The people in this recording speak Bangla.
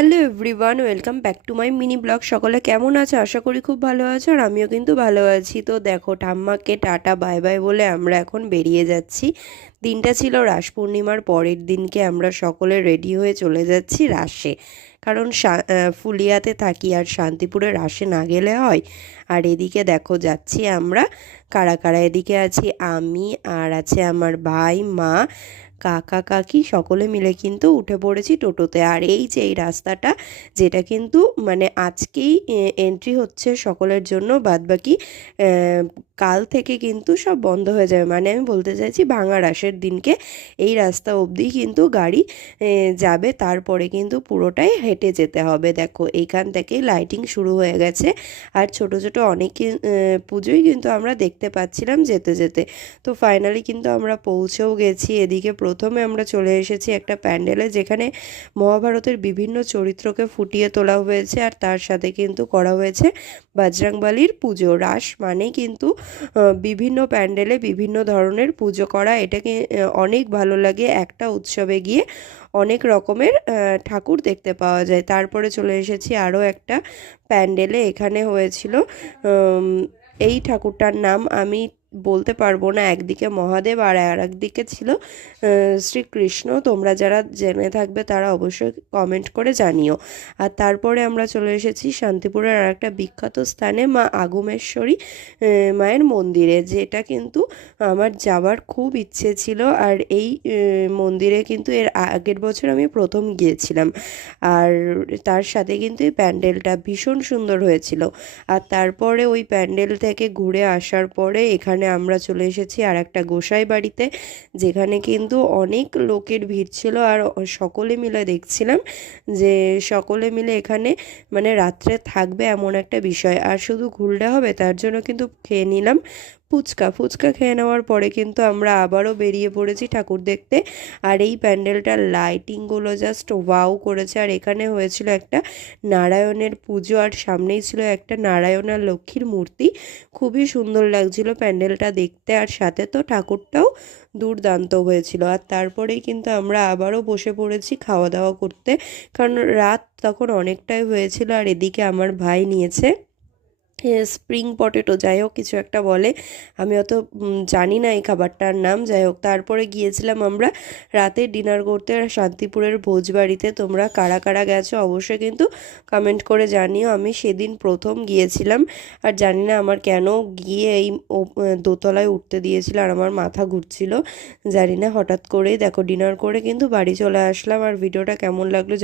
Hello everyone, welcome back to my mini blog. সকলে কেমন আছে? আশা করি খুব ভালো আছো, আর আমিও কিন্তু ভালো আছি। তো দেখো, ঠাম্মাকে টাটা বাই বাই বলে আমরা এখন বেরিয়ে যাচ্ছি। দিনটা ছিল রাস পূর্ণিমার পরের দিনকে আমরা সকলে রেডি হয়ে চলে যাচ্ছি রাসে। কারণ ফুলিয়াতে থাকি, আর শান্তিপুরে রাসে না গেলে হয়। আর এদিকে দেখো যাচ্ছি আমরা কারা কারা। এদিকে আছি আমি, আর আছে আমার ভাই, মা, কাকা কাকি, সকলে মিলে কিন্তু উঠে পড়েছি টোটোতে। আর এই যে এই রাস্তাটা, যেটা কিন্তু মানে আজকেই এন্ট্রি হচ্ছে সকলের জন্য, বাদবাকি কাল থেকে কিন্তু সব বন্ধ হয়ে যাবে। মানে আমি বলতে চাইছি ভাঙা রাসের দিনকে এই রাস্তা অবধি কিন্তু গাড়ি যাবে, তারপরে কিন্তু পুরোটাই হেঁটে যেতে হবে। দেখো এইখান থেকেই লাইটিং শুরু হয়ে গেছে, আর ছোট ছোট অনেক পুজোই কিন্তু আমরা দেখতে পাচ্ছিলাম যেতে যেতে। তো ফাইনালি কিন্তু আমরা পৌঁছেও গেছি। এদিকে প্রথমে আমরা চলে এসেছি একটা প্যান্ডেলে, যেখানে মহাভারতের বিভিন্ন চরিত্রকে ফুটিয়ে তোলা হয়েছে, আর তার সাথে কিন্তু করা হয়েছে বজরংবলীর পুজো। রাস মানে কিন্তু বিভিন্ন প্যান্ডেলে বিভিন্ন ধরনের পুজো করা। এটাকে অনেক ভালো লাগে। একটা উৎসবে গিয়ে অনেক রকমের ঠাকুর দেখতে পাওয়া যায়। তারপরে চলে এসেছি আরও একটা প্যান্ডেলে। এখানে হয়েছিল এই ঠাকুরটার নাম আমি বলতে পারবো না। একদিকে মহাদেব আর একদিকে ছিল শ্রীকৃষ্ণ। তোমরা যারা জেনে থাকবে তারা অবশ্যই কমেন্ট করে জানিও। আর তারপরে আমরা চলে এসেছি শান্তিপুরের আর একটা বিখ্যাত স্থানে, মা আগমেশ্বরী মায়ের মন্দিরে, যেটা কিন্তু আমার যাওয়ার খুব ইচ্ছে ছিল। আর এই মন্দিরে কিন্তু এর আগের বছর আমি প্রথম গিয়েছিলাম। আর তার সাথে কিন্তু এই প্যান্ডেলটা ভীষণ সুন্দর হয়েছিল। আর তারপরে ওই প্যান্ডেল থেকে ঘুরে আসার পরে এখানে আমরা চলে এসেছি আর একটা গোসাই বাড়িতে, যেখানে কিন্তু অনেক লোকের ভিড় ছিল। আর সকলে মিলে দেখছিলাম যে সকলে মিলে এখানে মানে রাত্রে থাকবে এমন একটা বিষয়। আর শুধু ঘুরলে হবে, তার জন্য কিন্তু খেয়ে নিলাম ফুচকা। ফুচকা খেয়ে নেওয়ার পরে কিন্তু আমরা আবারও বেরিয়ে পড়েছি ঠাকুর দেখতে। আর এই প্যান্ডেলটার লাইটিংগুলো জাস্ট ওয়াও করেছে। আর এখানে হয়েছিল একটা নারায়ণের পুজো, আর সামনেই ছিল একটা নারায়ণ আর লক্ষ্মীর মূর্তি। খুবই সুন্দর লাগছিল প্যান্ডেলটা দেখতে, আর সাথে তো ঠাকুরটাও দুর্দান্ত হয়েছিল। আর তারপরেই কিন্তু আমরা আবারও বসে পড়েছি খাওয়া দাওয়া করতে, কারণ রাত তখন অনেকটাই হয়েছিল। আর এদিকে আমার ভাই নিয়েছে স্প্রিং পটেটো, যাই হোক কিছু একটা বলে, আমি অত জানি না এই খাবারটার নাম। যাই হোক, তারপরে গিয়েছিলাম আমরা রাতে ডিনার করতে শান্তিপুরের ভোজবাড়িতে। তোমরা কারা কারা গেছো অবশ্যই কিন্তু কমেন্ট করে জানিও। আমি সেদিন প্রথম গিয়েছিলাম, আর জানি না আমার কেন গিয়ে এই দোতলায় উঠতে দিয়েছিল, আর আমার মাথা ঘুরছিল জানি না। হঠাৎ করেই দেখো ডিনার করে কিন্তু বাড়ি চলে আসলাম। আর ভিডিওটা কেমন লাগলো